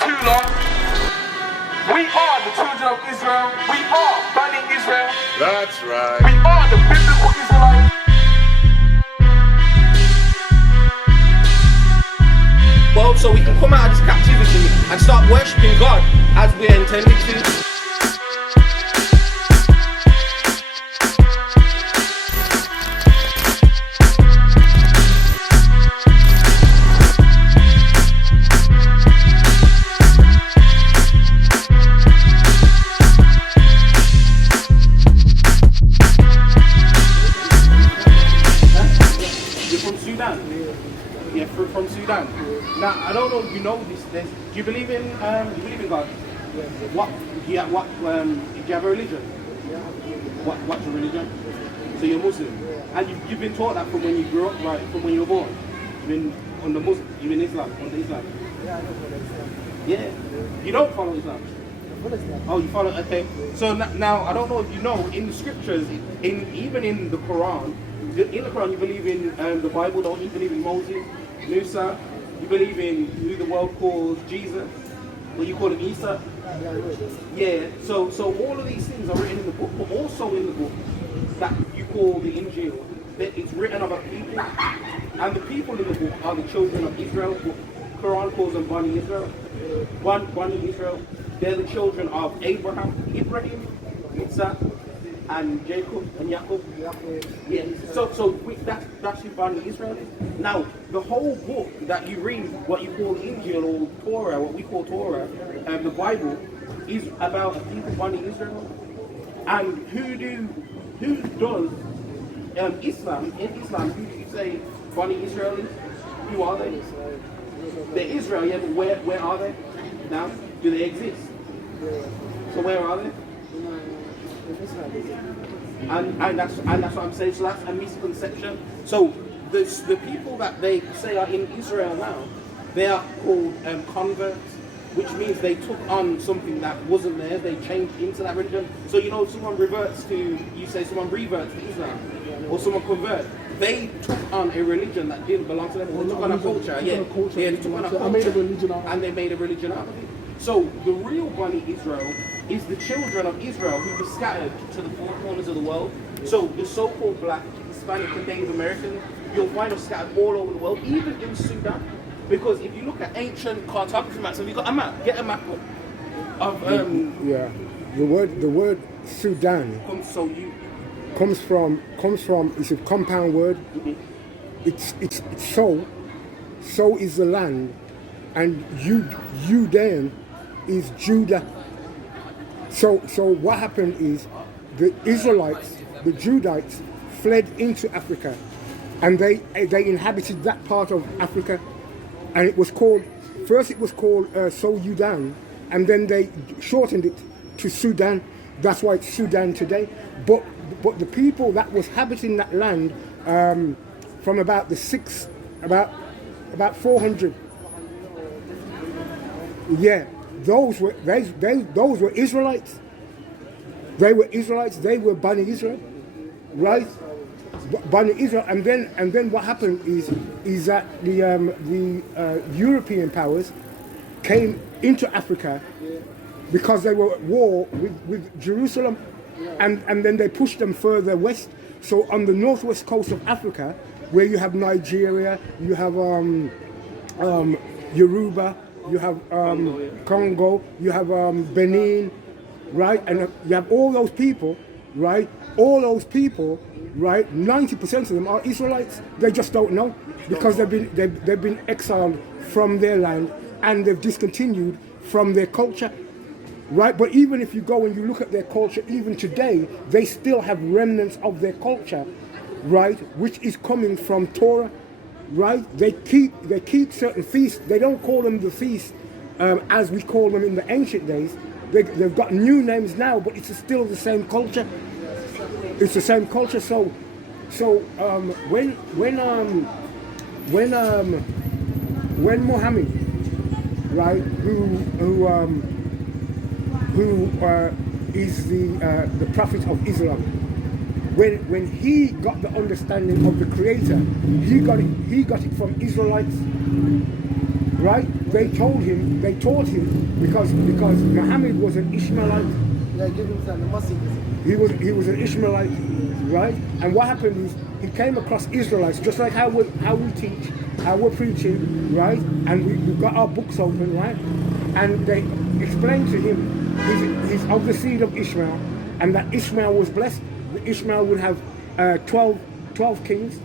too long. We are the children of Israel. We are Bani Israel. That's right. We are the biblical Israelites. Well, so we can come out of this captivity and start worshipping God as we're intended to. Yeah, from Sudan. Now I don't know if you know this. Do you believe in God? What? Do you have a religion? What's your religion? So you're Muslim, and you've been taught that from when you grew up, right? From when you were born. You've been on the Muslim. You've been Islam, on the Islam. Yeah, I don't follow Islam. Yeah. You don't follow Islam. Oh, you follow? Okay. So now I don't know if you know in the scriptures, even in the Quran. In the Quran, you believe in the Bible, don't you? You believe in Moses, Musa. You believe in who the world calls Jesus. What you call him, Isa. Yeah. So all of these things are written in the book, but also in the book that you call the Injil. It's written about people, and the people in the book are the children of Israel. The Quran calls them Bani Israel. Bani Israel. They're the children of Ibrahim, Isaac, and Jacob and Jacob. Yeah. So that's who Bani Israel is. Now the whole book that you read, what you call Injil or Torah, what we call Torah, the Bible, is about a people Bani Israel. And who does Islam? In Islam, who do you say Bani Israel is? Who are they? They're Israel, yeah, but where are they now? Do they exist? So where are they? And that's what I'm saying. So that's a misconception. So the people that they say are in Israel now, they are called converts, which means they took on something that wasn't there. They changed into that religion. So you know, if someone reverts to Islam, or someone converts, they took on a religion that didn't belong to them. They took on a culture. Yeah, they took on a culture, and they made a religion out of it. So the real Bani Israel is the children of Israel who were scattered to the four corners of the world. So the so-called black, Hispanic, and Native Americans, you'll find them scattered all over the world, even in Sudan. Because if you look at ancient cartography maps, have you got a map? Get a map of yeah. The word Sudan comes from it's a compound word. Mm-hmm. It's so is the land, and Judean is Judah. So what happened is the Israelites, the Judites, fled into Africa, and they inhabited that part of Africa, and it was called Sudan, and then they shortened it to Sudan. That's why it's Sudan today. But the people that was habiting that land from about 400. Yeah, those were Israelites. They were Israelites. They were Bani Israel, right? Bani Israel, and then what happened is that the European powers came into Africa because they were at war with Jerusalem, and then they pushed them further west. So on the northwest coast of Africa, where you have Nigeria, you have Yoruba, you have Congo, you have Benin, right? And you have all those people, right? All those people, right? 90% of them are Israelites. They just don't know because they've been exiled from their land and they've discontinued from their culture, right? But even if you go and you look at their culture, even today, they still have remnants of their culture, right? Which is coming from Torah. Right? They keep certain feasts. They don't call them the feast as we call them in the ancient days. They've got new names now, but it's still the same culture. It's the same culture. So when Muhammad, right, who is the prophet of Islam, when he got the understanding of the Creator, he got it from Israelites. right? They taught him because Muhammad was an Ishmaelite. Yeah, give him some, the Muslims. He was an Ishmaelite, right? And what happened is he came across Israelites, just like how we teach, how we're preaching, right? And we've got our books open, right? And they explained to him he's of the seed of Ishmael, and that Ishmael was blessed. Ishmael would have 12 kings,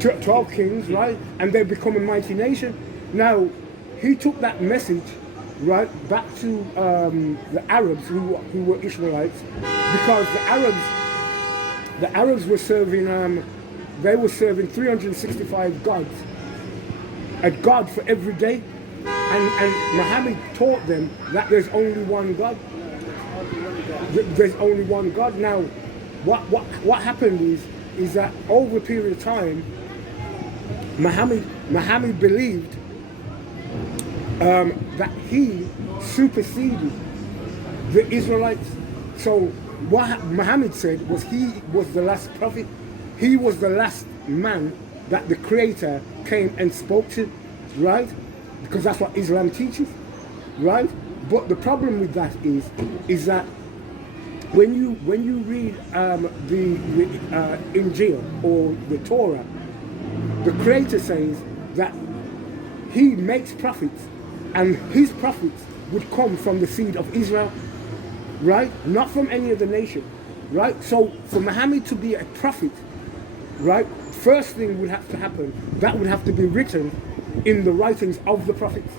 12 kings, right? And they become a mighty nation. Now, he took that message, right, back to the Arabs who were Ishmaelites, because the Arabs were serving, they were serving 365 gods, a god for every day, and Muhammad taught them that there's only one God. There's only one God. Now, what happened is that over a period of time, Muhammad believed that he superseded the Israelites. So what Muhammad said was he was the last prophet. He was the last man that the Creator came and spoke to, right? Because that's what Islam teaches, right? But the problem with that is that when you read the Injil or the Torah, the Creator says that He makes prophets, and His prophets would come from the seed of Israel, right? Not from any other nation, right? So for Muhammad to be a prophet, right, first thing would have to happen, that would have to be written in the writings of the prophets.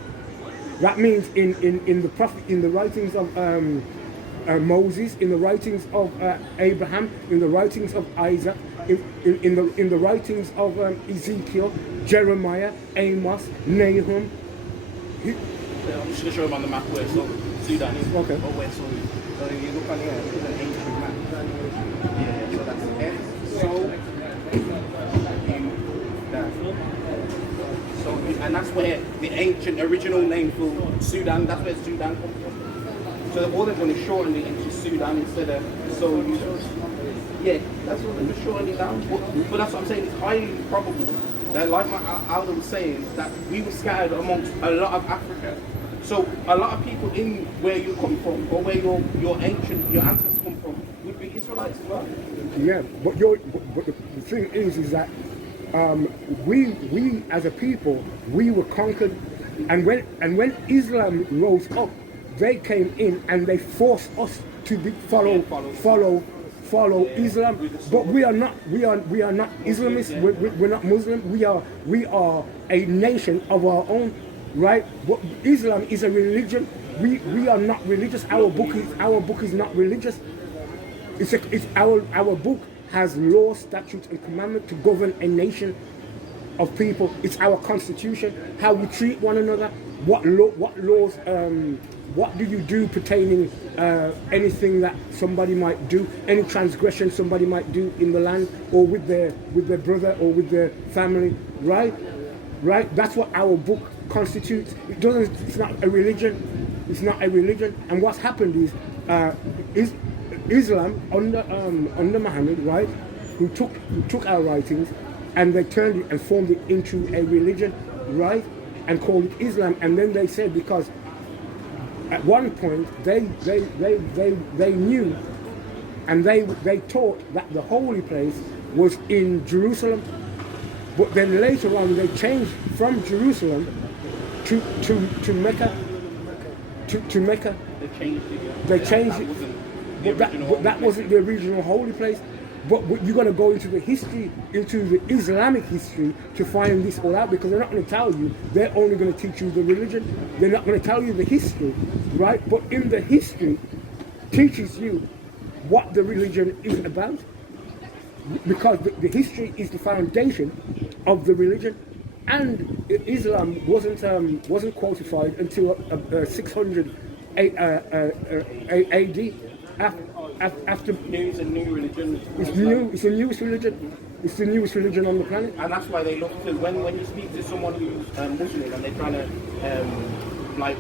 That means in the writings of Moses, in the writings of Abraham, in the writings of Isaac, in the writings of Ezekiel, Jeremiah, Amos, Nahum. I'm just going to show him on the map where Sudan is. Okay. Or where so you look on here, it's an ancient map. Yeah, so that's S, so, that. So, and that's where the ancient original name for Sudan, that's where Sudan comes from. So all they're going to shorten it into Sudan instead of so you. Yeah, that's what they're just shortening it down. But that's what I'm saying, it's highly probable that, like my Aldo was saying, that we were scattered amongst a lot of Africa. So a lot of people in where you come from, or where your ancestors come from, would be Israelites as well. Yeah, but the thing is that we as a people, we were conquered, and when Islam rose up, they came in and they forced us to follow Islam. But we are not Islamists. We're not Muslim. We are a nation of our own, right? But Islam is a religion. We are not religious. Our book is not religious. It's our book has law, statutes, and commandment to govern a nation of people. It's our constitution, how we treat one another, what laws, what do you do pertaining anything that somebody might do, any transgression somebody might do in the land or with their brother or with their family, right? That's what our book constitutes. It's not a religion. It's not a religion. And what's happened is Islam under Muhammad, right, who took our writings and they turned it and formed it into a religion, right, and called it Islam. And then they said, because at one point they knew and they taught that the holy place was in Jerusalem, but then later on they changed from Jerusalem to Mecca. To Mecca. They changed it. But that wasn't the original holy place. But you're going to go into the history, into the Islamic history, to find this all out, because they're not going to tell you. They're only going to teach you the religion. They're not going to tell you the history, right? But in the history, teaches you what the religion is about, because the history is the foundation of the religion. And Islam wasn't qualified until 600 AD. After it's a new religion. It's the newest religion. It's the newest religion on the planet. And that's why they look, because when you speak to someone who's Muslim and they're trying to like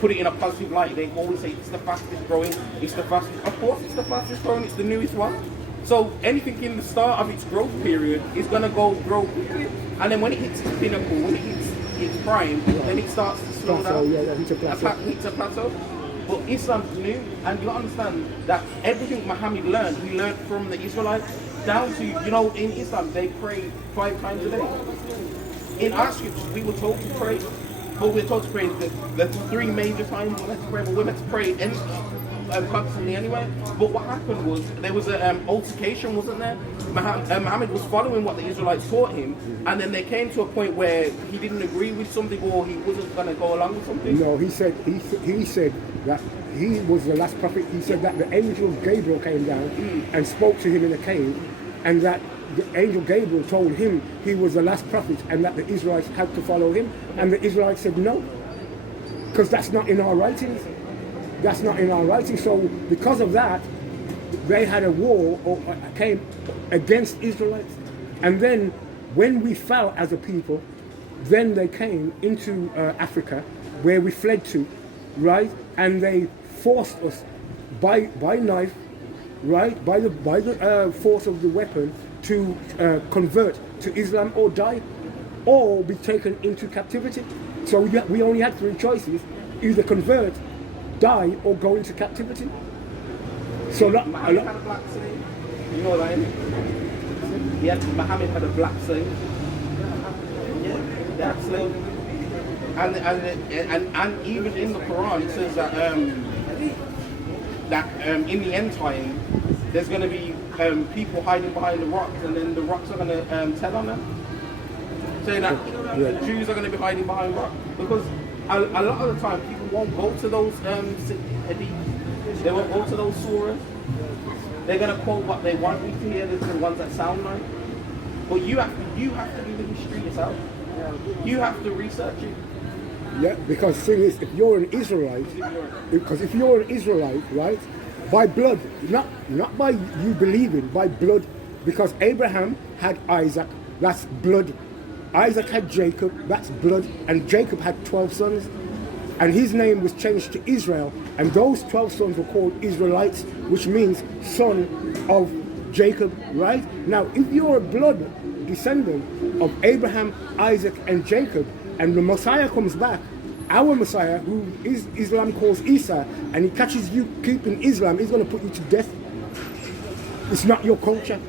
put it in a positive light, they always say it's the fastest growing, it's the fastest. Of course, it's the fastest growing. It's the newest one. So anything in the start of its growth period is gonna grow quickly, and then when it hits its pinnacle, when it hits its prime, then it starts to slow Plateau, down. yeah, hits a plateau. Hits a plateau. But Islam's new, and you understand that everything Muhammad learned, he learned from the Israelites, down to, you know, in Islam, they pray 5 times a day. In our scriptures, we were told to pray, but we're told to pray the 3 major times we're meant to pray, but we're meant to pray constantly anyway. But what happened was, there was an altercation, wasn't there? Muhammad was following what the Israelites taught him, and then they came to a point where he didn't agree with something, or he wasn't going to go along with something. No, he said that he was the last prophet. He said that the angel Gabriel came down and spoke to him in a cave, and that the angel Gabriel told him he was the last prophet and that the Israelites had to follow him. And the Israelites said no, because that's not in our writings. That's not in our writings. So because of that, they had a war or came against Israelites. And then when we fell as a people, then they came into Africa, where we fled to, right? And they forced us by knife, right, by the force of the weapon, to convert to Islam or die, or be taken into captivity. So we only had 3 choices: either convert, die, or go into captivity. So Muhammad had a black slave. You know what I mean? Muhammad had a black slave. Yeah, black slave. And even in the Quran it says that in the end time there's going to be people hiding behind the rocks, and then the rocks are going to tell on them, saying that the Jews are going to be hiding behind rocks, because a lot of the time people won't go to those hadiths, they won't go to those surahs. They're going to quote what they want you to hear, the ones that sound nice. But you have to do the history yourself. You have to research it. Yeah, because the thing is, if you're an Israelite, right, by blood, not by you believing, by blood, because Abraham had Isaac, that's blood. Isaac had Jacob, that's blood, and Jacob had 12 sons, and his name was changed to Israel, and those 12 sons were called Israelites, which means son of Jacob, right? Now, if you're a blood descendant of Abraham, Isaac, and Jacob, and the Messiah comes back, our Messiah, who Islam calls Isa, and he catches you keeping Islam, he's going to put you to death. It's not your culture.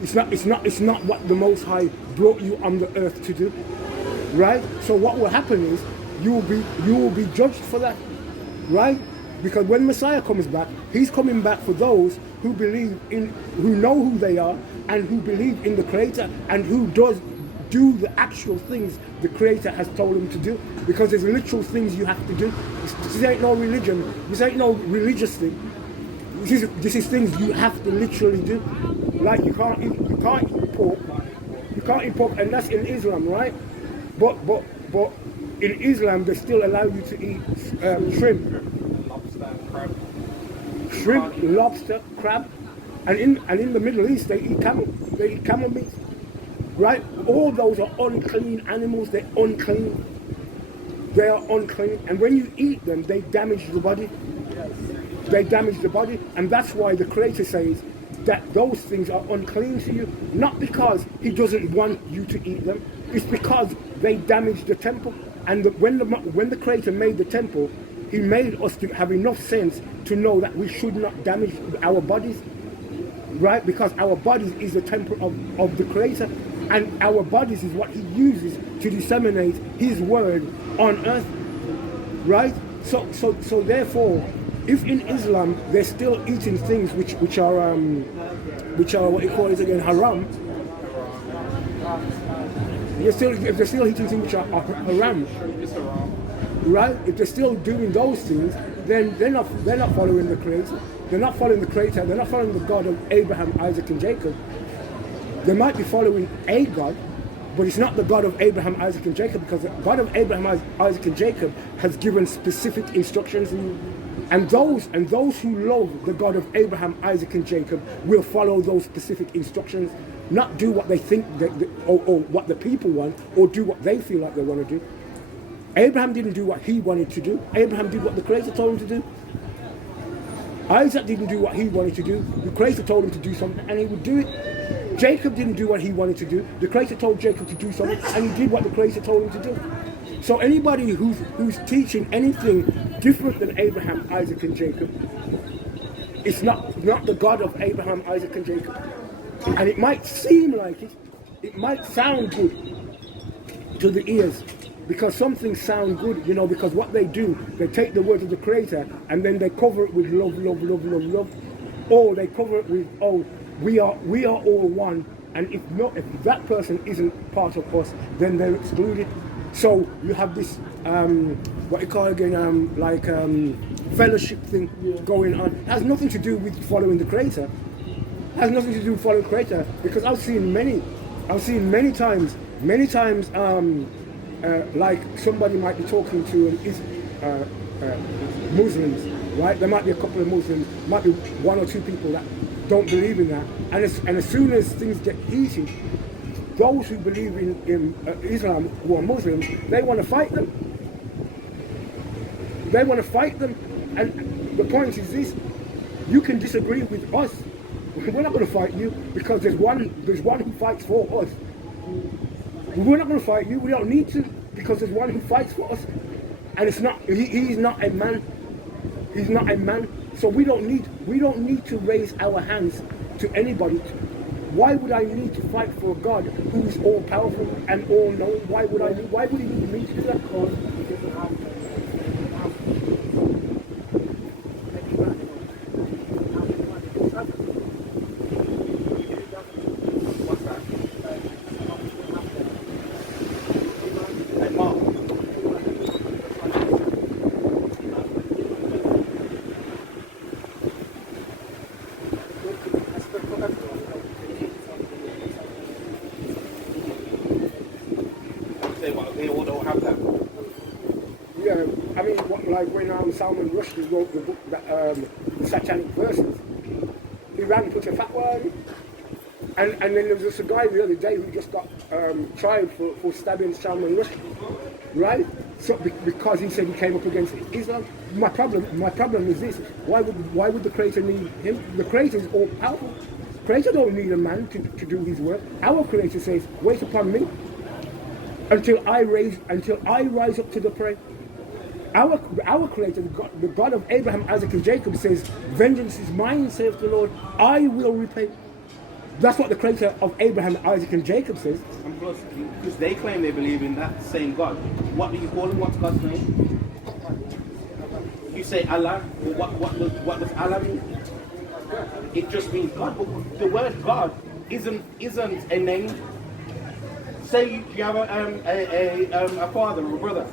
It's not what the Most High brought you on the earth to do, right? So what will happen is you will be judged for that, right? Because when Messiah comes back, he's coming back for those who believe in, who know who they are, and who believe in the Creator, and who does do the actual things the Creator has told him to do. Because there's literal things you have to do. This ain't no religion. This ain't no religious thing. This is things you have to literally do. Like you can't eat pork. You can't eat pork, and that's in Islam, right? But in Islam they still allow you to eat shrimp, Lobster, crab. shrimp, lobster, crab, and in the Middle East they eat camel. They eat camel meat, right? All those are unclean animals. They're unclean. They are unclean, and when you eat them, they damage the body. They damage the body, and that's why the Creator says that those things are unclean to you, not because He doesn't want you to eat them. It's because they damage the temple. And when the Creator made the temple, He made us to have enough sense to know that we should not damage our bodies, right? Because our bodies is the temple of the Creator, and our bodies is what He uses to disseminate His word on earth, right? So therefore, if in Islam they're still eating things which are what you call it again, haram. If they're still eating things which are haram, right? If they're still doing those things, then they're not following the Creator. They're not following the Creator. They're not following the God of Abraham, Isaac, and Jacob. They might be following a God, but it's not the God of Abraham, Isaac, and Jacob, because the God of Abraham, Isaac, and Jacob has given specific instructions. And those who love the God of Abraham, Isaac, and Jacob will follow those specific instructions, not do what they think or what the people want, or do what they feel like they want to do. Abraham didn't do what he wanted to do. Abraham did what the Creator told him to do. Isaac didn't do what he wanted to do. The Creator told him to do something, and he would do it. Jacob didn't do what he wanted to do. The Creator told Jacob to do something, and he did what the Creator told him to do. So anybody who's teaching anything different than Abraham, Isaac, and Jacob, it's not the God of Abraham, Isaac, and Jacob. And it might seem like it might sound good to the ears, because some things sound good, you know, because what they do, they take the words of the Creator and then they cover it with love, love, love, love, love, or they cover it with, oh, we are all one, and if that person isn't part of us, then they're excluded. So you have this what you call again, fellowship thing going on. It has nothing to do with following the Creator. It has nothing to do with following the Creator, because I've seen many times, like somebody might be talking to Muslims, right? There might be a couple of Muslims, might be one or two people that don't believe in that, and as soon as things get heated, those who believe in Islam, who are Muslims, they want to fight them. They want to fight them, and the point is this: you can disagree with us. We're not going to fight you, because there's one who fights for us. We're not going to fight you. We don't need to, because there's one who fights for us, and it's not. He's not a man. He's not a man. So we don't need to raise our hands to anybody. Why would I need to fight for a God who is all powerful and all knowing? Why would he need me to do that? Salman Rushdie wrote the book, the Satanic Verses. He ran put a fatwa on it. And then there was just a guy the other day who just got tried for stabbing Salman Rushdie, right? So because he said he came up against Islam. My problem is this: why would the Creator need him? The Creator is all powerful. The Creator don't need a man to do his work. Our Creator says, "Wait upon me until I rise up to the prey." Our Creator, the God of Abraham, Isaac, and Jacob, says, "Vengeance is mine, saith the Lord, I will repay." That's what the Creator of Abraham, Isaac, and Jacob says. And plus, because they claim they believe in that same God, what do you call him? What's God's name? You say Allah. Well, what does Allah mean? It just means God. But the word God isn't a name. Say you have a father or a brother.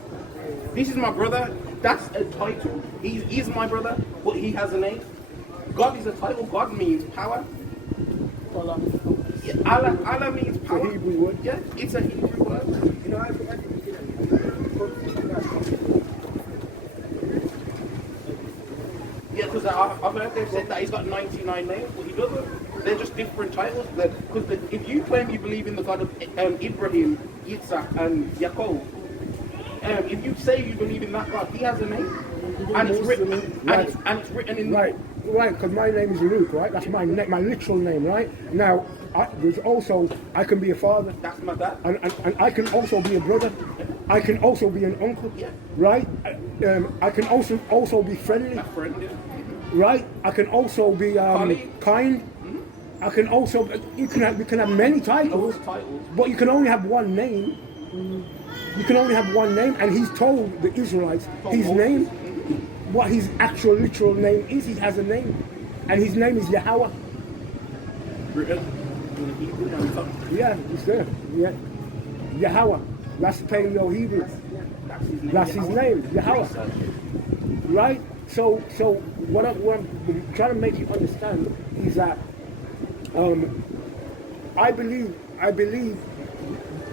This is my brother. That's a title. He's my brother, but he has a name. God is a title. God means power. Yeah, Allah means power. It's a Hebrew word. Yeah, it's a Hebrew word. You know, yeah, because I've heard they've said that he's got 99 names, but he doesn't. They're just different titles. Because if you claim you believe in the God of Ibrahim, Yitzhak, and Yaakov, if you say you believe in that God, he has a name, and it's written, and it's written in. Right, because my name is Luke, right? That's my literal name, right? Now, there's also, I can be a father. That's my dad. And I can also be a brother. I can also be an uncle, yeah. Right? I can also be friendly. A friend. Right? I can also be kind. Mm-hmm. I can also, you can have many titles, but you can only have one name. You can only have one name, and he's told the Israelites his name, what his actual literal name is. He has a name, and his name is Yahweh. Yeah, it's there. Yeah, Yahweh. That's Paleo Hebrew. That's his name, Yahweh. Right? So what I'm trying to make you understand is that I believe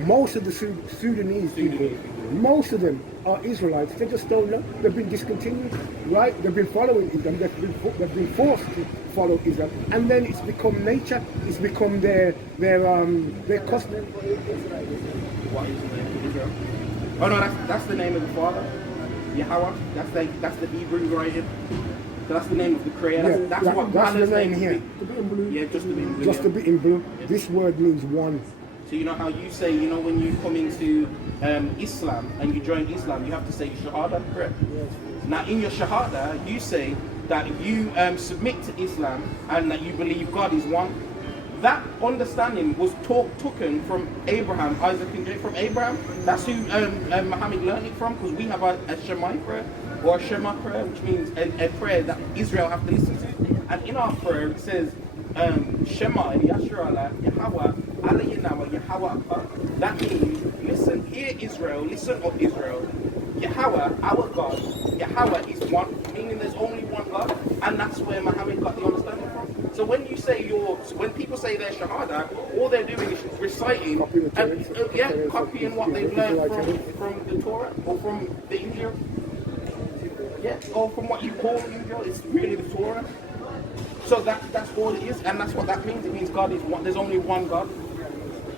most of the Sudanese people, most of them are Israelites. They just don't know. They've been discontinued, right? They've been following Islam. They've been forced to follow Islam, and then it's become nature. It's become their custom. What is the name of Israel? Oh no, that's the name of the Father, Yahweh. That's the Hebrew writing. So that's the name of the Creator. Yeah, that's the name here. Yeah, just to be in blue. Just to be in blue. Yeah. This word means one. So you know how you say, you know, when you come into Islam and you join Islam, you have to say Shahada, correct? Now in your Shahada, you say that you submit to Islam and that you believe God is one. That understanding was taken from Abraham, Isaac and Jacob. From Abraham, that's who Muhammad learned it from, because we have a Shema prayer, or a Shema prayer, which means a prayer that Israel have to listen to. And in our prayer it says, Shema Yashra Yahweh Alayinawa Yahweh. That means, listen, hear Israel, listen, O Israel. Yahweh, our God, Yahweh is one, meaning there's only one God, and that's where Muhammad got the understanding from. So when you say when people say their Shahada, all they're doing is reciting, copying what they've learned from the Torah or from the Injil. Yeah, or from what you call the Injil, it's really the Torah. So that's all it is, and that's what that means. It means God is one. There's only one God,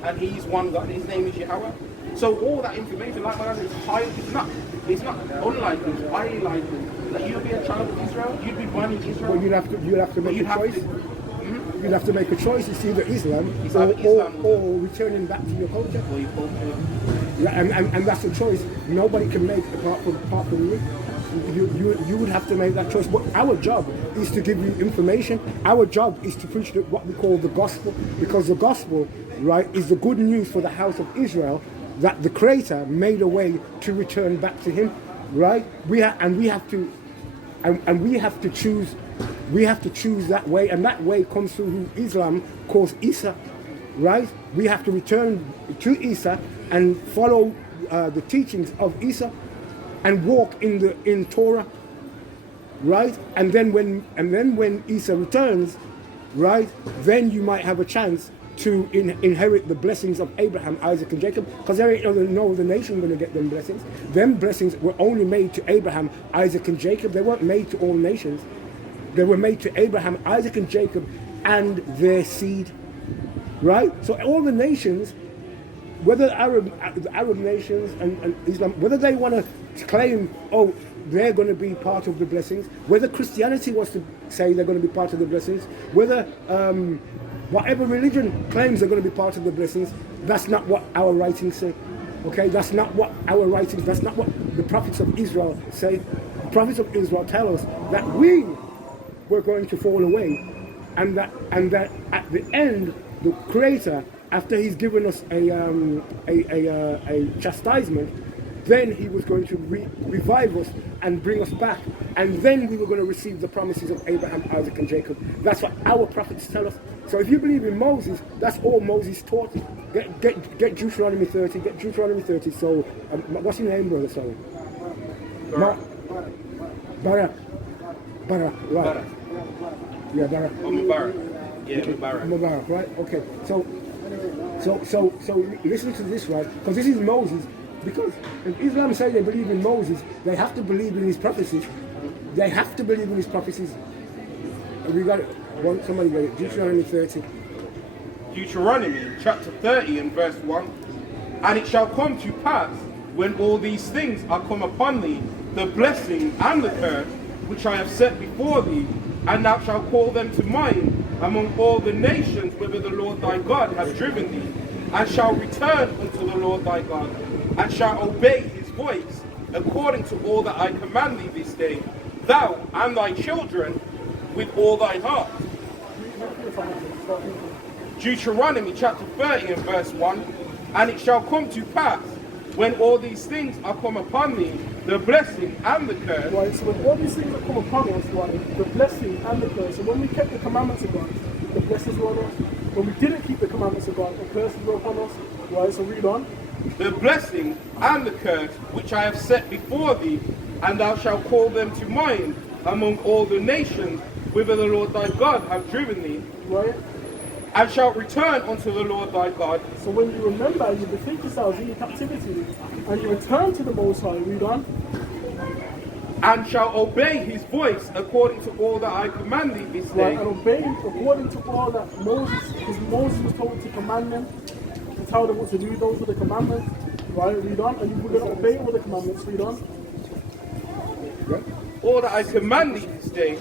and He's one God. His name is Yahweh. So all that information, like my is high. It's not unlikely. It's highly likely that you'll be a child of Israel. You'd be born in Israel. Well, you'd have to make a choice. You'd have to make a choice. It's either Islam or returning back to your culture. Or your culture. Yeah, and that's a choice nobody can make apart from you. You would have to make that choice. But our job is to give you information. Our job is to preach what we call the gospel, because the gospel, right, is the good news for the house of Israel, that the Creator made a way to return back to Him, right? We have to choose. We have to choose that way, and that way comes through who Islam calls Isa, right? We have to return to Isa and follow the teachings of Isa, and walk in Torah, right? And then when Isa returns, right, then you might have a chance to inherit the blessings of Abraham, Isaac, and Jacob, because there ain't no other nation going to get them blessings. Them blessings were only made to Abraham, Isaac, and Jacob. They weren't made to all nations. They were made to Abraham, Isaac, and Jacob, and their seed, right? So all the nations, whether the Arab nations and Islam, whether they want to claim, oh, they're going to be part of the blessings, whether Christianity wants to say they're going to be part of the blessings, whether whatever religion claims they're going to be part of the blessings, that's not what our writings say. Okay, that's not what our writings, that's not what the prophets of Israel say. The prophets of Israel tell us that we were going to fall away, and that at the end, the Creator, after He's given us a chastisement, then He was going to revive us and bring us back, and then we were going to receive the promises of Abraham, Isaac, and Jacob. That's what our prophets tell us. So if you believe in Moses, that's all Moses taught. Get Deuteronomy 30. Get Deuteronomy 30. So what's your name, brother? Sorry. Barak. Right. Barak. Yeah, Barak. Mubarak. Yeah, Mubarak. Mubarak, right? Okay. So listen to this, right? Because this is Moses. Because if Islam say they believe in Moses, they have to believe in his prophecies. They have to believe in his prophecies. We got it. Somebody got it. Deuteronomy 30. Deuteronomy chapter 30 and verse 1. And it shall come to pass, when all these things are come upon thee, the blessing and the curse which I have set before thee, and thou shalt call them to mind among all the nations whither the Lord thy God hath driven thee, and shalt return unto the Lord thy God, and shalt obey his voice, according to all that I command thee this day, thou and thy children with all thine heart. Deuteronomy chapter 30 and verse 1. And it shall come to pass, when all these things are come upon thee, the blessing and the curse. Right, so when all these things are come upon us, right, the blessing and the curse. So when we kept the commandments of God, the blessings were on us. When we didn't keep the commandments of God, the curses were upon us. Right, so read on. The blessing and the curse which I have set before thee, and thou shalt call them to mind among all the nations whither the Lord thy God hath driven thee, Right. and shalt return unto the Lord thy God. So when you remember, you bethink yourselves in your captivity, and you return to the Most High, read on. And shall obey his voice according to all that I command thee this day. Right, and obey him according to all that Moses, because Moses was told to command them, to tell them what to do. Those were the commandments. Right, read on. And you were going to obey all the commandments, read on. All that I command thee this day,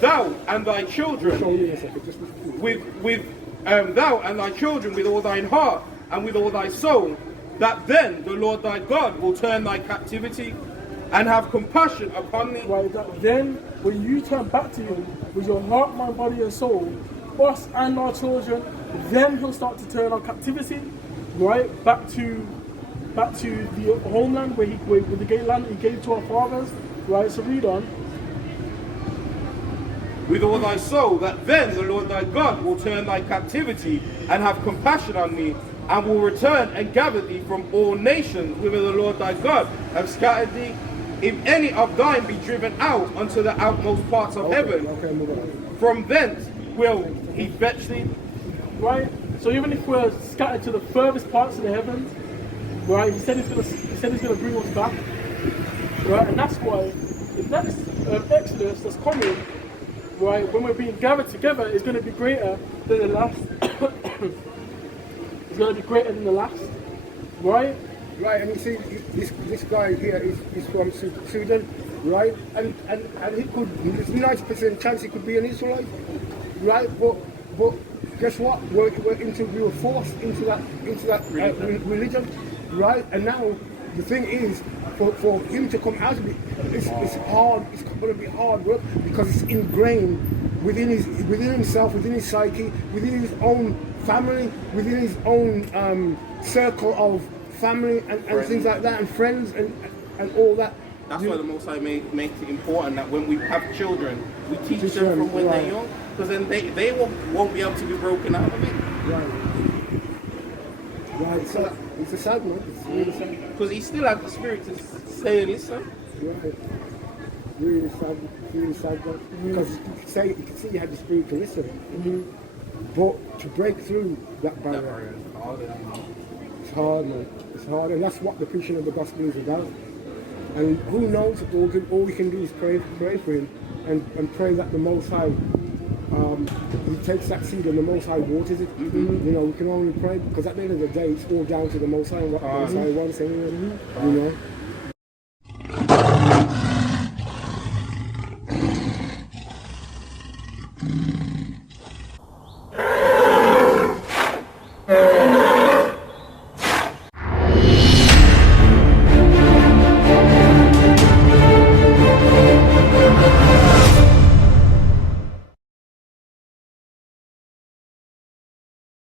thou and thy children, thou and thy children with all thine heart, and with all thy soul, that then the Lord thy God will turn thy captivity and have compassion upon thee. Right, that then when you turn back to him with your heart, mind, body and soul, us and our children, then he'll start to turn our captivity, right, back to the homeland with the great land he gave to our fathers. Right, so read on. With all thy soul, that then the Lord thy God will turn thy captivity and have compassion on thee, and will return and gather thee from all nations whither the Lord thy God have scattered thee. If any of thine be driven out unto the outmost parts of heaven, from thence will he fetch thee. Right, so even if we're scattered to the furthest parts of the heavens, right, he said he's gonna bring us back. Right, and that's why the next Exodus that's coming, right, when we're being gathered together, is going to be greater than the last. It's going to be greater than the last, right? Right, and you see, this guy here is from Sudan, right? And he could, there's a 90% chance he could be an Israelite, right? But guess what? We were forced into that religion, right? And now the thing is, for him to come out of it, it's hard. It's going to be hard work because it's ingrained within himself, within his psyche, within his own family, within his own circle of family and things like that, and friends and all that. That's why the Most High makes it important that when we have children, we teach them from when they're young, because then they won't be able to be broken out of it. Right, so it's a sad one. It's really sad. Because he still has the spirit to stay and listen. Right. Really sad one. Because you can see you had the spirit to listen. But to break through that barrier, it's hard, man. It's hard, and that's what the preaching of the gospel is about. And who knows? All we can do is pray for him, and pray that the Most High, he takes that seed and the Most High waters it. You know, we can only pray because at the end of the day, it's all down to the Most High and what the Most High wants anyway. You know.